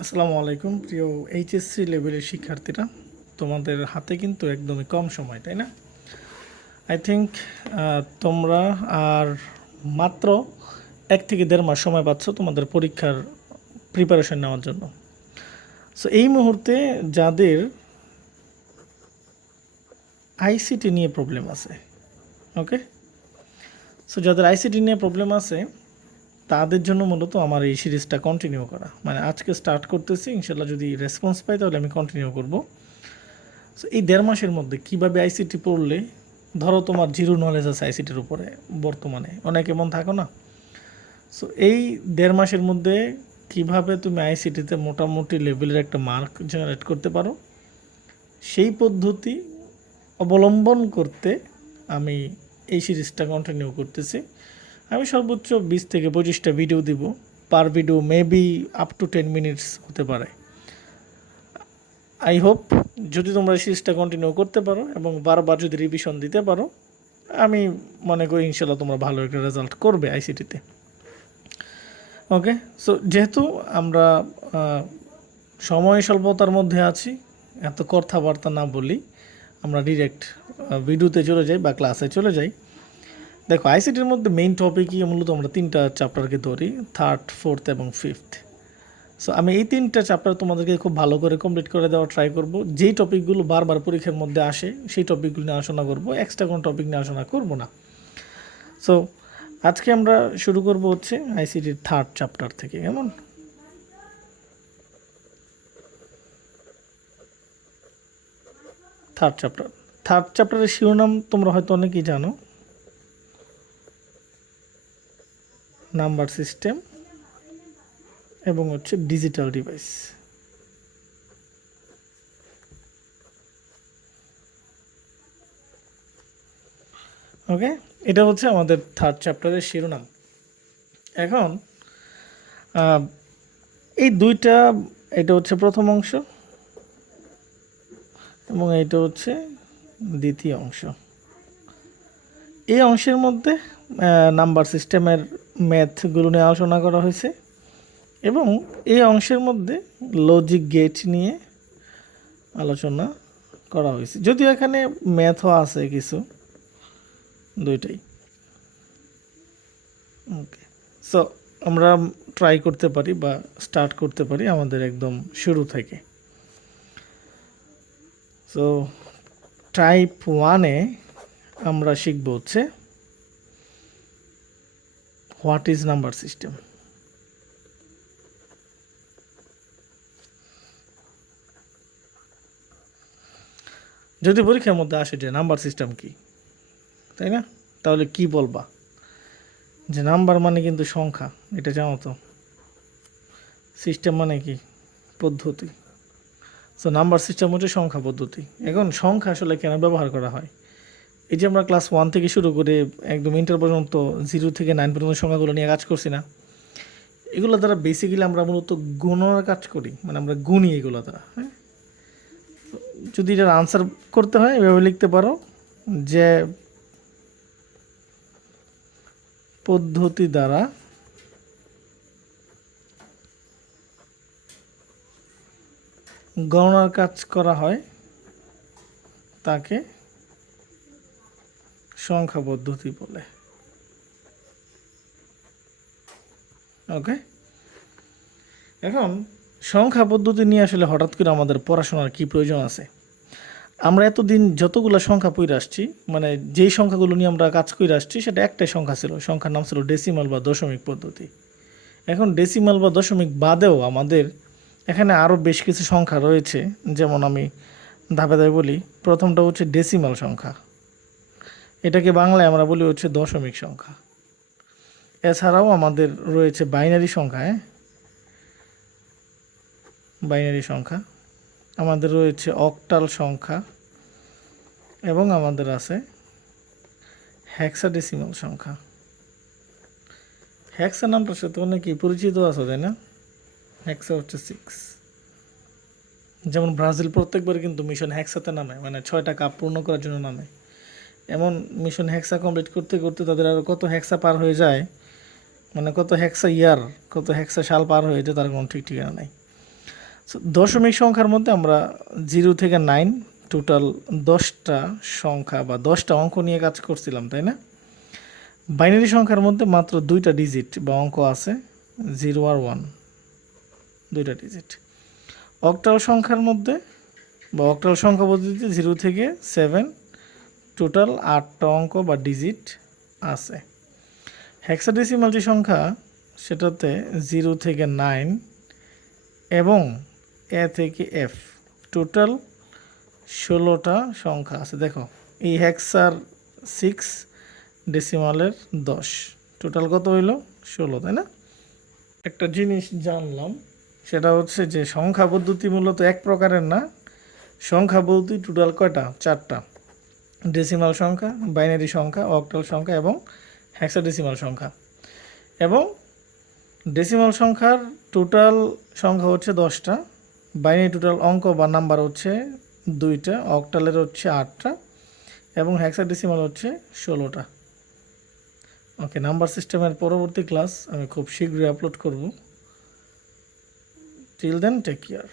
আসসালামু আলাইকুম প্রিয় এইচএসসি লেভেলের শিক্ষার্থীরা। তোমাদের হাতে কিন্তু একদমই কম সময়, তাই না? আই থিঙ্ক তোমরা আর মাত্র 1 থেকে দেড় মাস সময় পাচ্ছ তোমাদের পরীক্ষার প্রিপারেশন নেওয়ার জন্য। সো এই মুহূর্তে যাদের আইসিটি নিয়ে প্রবলেম আছে, ওকে, সো যাদের আইসিটি নিয়ে প্রবলেম আছে তাদের জন্য মূলত আমার এই সিরিজটা কন্টিনিউ করা, মানে আজকে স্টার্ট করতেছি, ইনশাল্লাহ যদি রেসপন্স পাই তাহলে আমি কন্টিনিউ করব। সো এই 1.5 মাসের মধ্যে কীভাবে আইসিটি পড়লে, ধরো তোমার জিরো নলেজ আছে আইসিটির উপরে, বর্তমানে অনেক এমন থাকো না। সো এই 1.5 মাসের মধ্যে কিভাবে তুমি আইসিটিতে মোটামুটি লেভেলের একটা মার্ক জেনারেট করতে পারো, সেই পদ্ধতি অবলম্বন করতে আমি এই সিরিজটা কন্টিনিউ করতেছি। আমি সর্বোচ্চ 20 থেকে 25টা ভিডিও দিব। পার video maybe up to 10 minutes হতে পারে। আই হোপ যদি তোমরা সিরিজটা কন্টিনিউ করতে পারো এবং বারবার যদি রিভিশন দিতে পারো, আমি মনে করি ইনশাল্লাহ তোমরা ভালো একটা রেজাল্ট করবে আইসিটিতে। ওকে, সো যেহেতু আমরা সময় স্বল্পতার মধ্যে আছি, এত কথাবার্তা না বলি, আমরা ডিরেক্ট ভিডিওতে চলে যাই বা ক্লাসে চলে যাই। দেখো, আইসিটির মধ্যে মেইন টপিকই মূলত আমরা 3টা চ্যাপ্টারকে ধরি, থার্ড, ফোর্থ এবং ফিফথ। সো আমি এই 3টা চ্যাপ্টার তোমাদেরকে খুব ভালো করে কমপ্লিট করে দেওয়ার ট্রাই করব। যেই টপিকগুলো বারবার পরীক্ষার মধ্যে আসে সেই টপিকগুলো নিয়ে আলোচনা করব, এক্সট্রা কোনো টপিক নিয়ে আলোচনা করব না। সো আজকে আমরা শুরু করব হচ্ছে আইসিটির থার্ড চ্যাপ্টার থেকে। কেমন? থার্ড চ্যাপ্টারের শিরোনাম তোমরা হয়তো অনেকেই জানো, নাম্বার সিস্টেম এবং হচ্ছে ডিজিটাল ডিভাইস। ওকে, এটা হচ্ছে আমাদের থার্ড চ্যাপ্টারের শিরোনাম। এখন এই দুইটা, এটা হচ্ছে প্রথম অংশ এবং এটা হচ্ছে দ্বিতীয় অংশ। এই অংশের মধ্যে নাম্বার সিস্টেমের ম্যাথগুলো নিয়ে আলোচনা করা হয়েছে এবং এই অংশের মধ্যে লজিক গেট নিয়ে আলোচনা করা হয়েছে, যদিও এখানে ম্যাথও আছে কিছু, দুইটাই। ওকে, সো আমরা ট্রাই করতে পারি বা স্টার্ট করতে পারি আমাদের একদম শুরু থেকে। সো টাইপ 1-এ আমরা শিখব হচ্ছে হোয়াট ইজ নাম্বার সিস্টেম। যদি পরীক্ষার মধ্যে আসে যে নাম্বার সিস্টেম কি, তাই না, তাহলে কি বলবা? যে নাম্বার মানে কিন্তু সংখ্যা, এটা জানো তো। সিস্টেম মানে কি? পদ্ধতি। সো নাম্বার সিস্টেম হচ্ছে সংখ্যা পদ্ধতি। এখন সংখ্যা আসলে কেন ব্যবহার করা হয়? এই যে আমরা ক্লাস 1 থেকে শুরু করে একদম ইন্টার পর্যন্ত 0 থেকে 9 পর্যন্ত সংখ্যাগুলো নিয়ে কাজ করছি না? এগুলো দ্বারা বেসিক্যালি আমরা মূলত গণনার কাজ করি, মানে আমরা গুনি এগুলো দ্বারা। হ্যাঁ, যদি এটার আনসার করতে হয় এভাবে লিখতে পারো যে পদ্ধতি দ্বারা গণনার কাজ করা হয় তাকে সংখ্যা পদ্ধতি বলে। ওকে, এখন সংখ্যা পদ্ধতি নিয়ে আসলে হঠাৎ করে আমাদের পড়াশোনার কি প্রয়োজন আছে? আমরা এতদিন যতগুলো সংখ্যা পড়ে আসছি, মানে যেই সংখ্যাগুলো নিয়ে আমরা কাজ করে আসছি, সেটা একটাই সংখ্যা ছিল, সংখ্যার নাম ছিল ডেসিমাল বা দশমিক পদ্ধতি। এখন ডেসিমাল বা দশমিক বাদেও আমাদের এখানে আরও বেশ কিছু সংখ্যা রয়েছে, যেমন আমি ধাপে ধাপে বলি। প্রথমটা হচ্ছে ডেসিমাল সংখ্যা, এটাকে বাংলায় আমরা বলি হচ্ছে দশমিক সংখ্যা। এছাড়াও আমাদের রয়েছে বাইনারি সংখ্যা। বাইনারি সংখ্যা আমাদের রয়েছে, অক্টাল সংখ্যা, এবং আমাদের আছে হেক্সাডেসিমাল সংখ্যা। হেক্সা নামটার সাথে অনেকেই পরিচিত আছে, তাই না? হেক্সা হচ্ছে 6। যেমন ব্রাজিল প্রত্যেকবার কিন্তু মিশন হেক্সাতে নামে, মানে 6টা কাপ পূর্ণ করার জন্য নামে। এমন মিশন হেক্সা কমপ্লিট করতে করতে তাদের আরও কত হেক্সা পার হয়ে যায়, মানে কত হেক্সা ইয়ার, কত হেক্সা সাল পার হয়ে যায়, তার কোনো ঠিক ঠিকানা নাই। দশমিক সংখ্যার মধ্যে আমরা 0 থেকে 9 টোটাল 10টা সংখ্যা বা 10টা অঙ্ক নিয়ে কাজ করছিলাম, তাই না? বাইনারি সংখ্যার মধ্যে মাত্র 2টা ডিজিট বা অঙ্ক আছে, 0 আর 1, 2টা ডিজিট। অক্টাল সংখ্যার মধ্যে বা অক্টাল সংখ্যা পদ্ধতিতে 0 থেকে 7 টোটাল 8টা অঙ্ক বা ডিজিট আছে। হেক্সাডেসিমাল যে সংখ্যা সেটাতে 0 থেকে 9 এবং এ থেকে এফ টোটাল 16টা সংখ্যা আছে। দেখো এই হেক্সার 6, ডেসিমালের 10, টোটাল কত হইল? 16, তাই না? একটা জিনিস জানলাম, সেটা হচ্ছে যে সংখ্যা পদ্ধতি মূলত এক প্রকারের না। সংখ্যা পদ্ধতি টোটাল কয়টা? 4টা। ডেসিমাল সংখ্যা, বাইনারি সংখ্যা, অক্টাল সংখ্যা এবং হেক্সাডেসিমাল সংখ্যা। এবং ডেসিমাল সংখ্যার টোটাল সংখ্যা হচ্ছে 10টা, বাইনারি টোটাল অঙ্ক বা নাম্বার হচ্ছে 2টা, অক্টালের হচ্ছে 8টা এবং হেক্সাডেসিমাল হচ্ছে 16টা। ওকে, নাম্বার সিস্টেমের পরবর্তী ক্লাস আমি খুব শীঘ্রই আপলোড করব। Till then take care.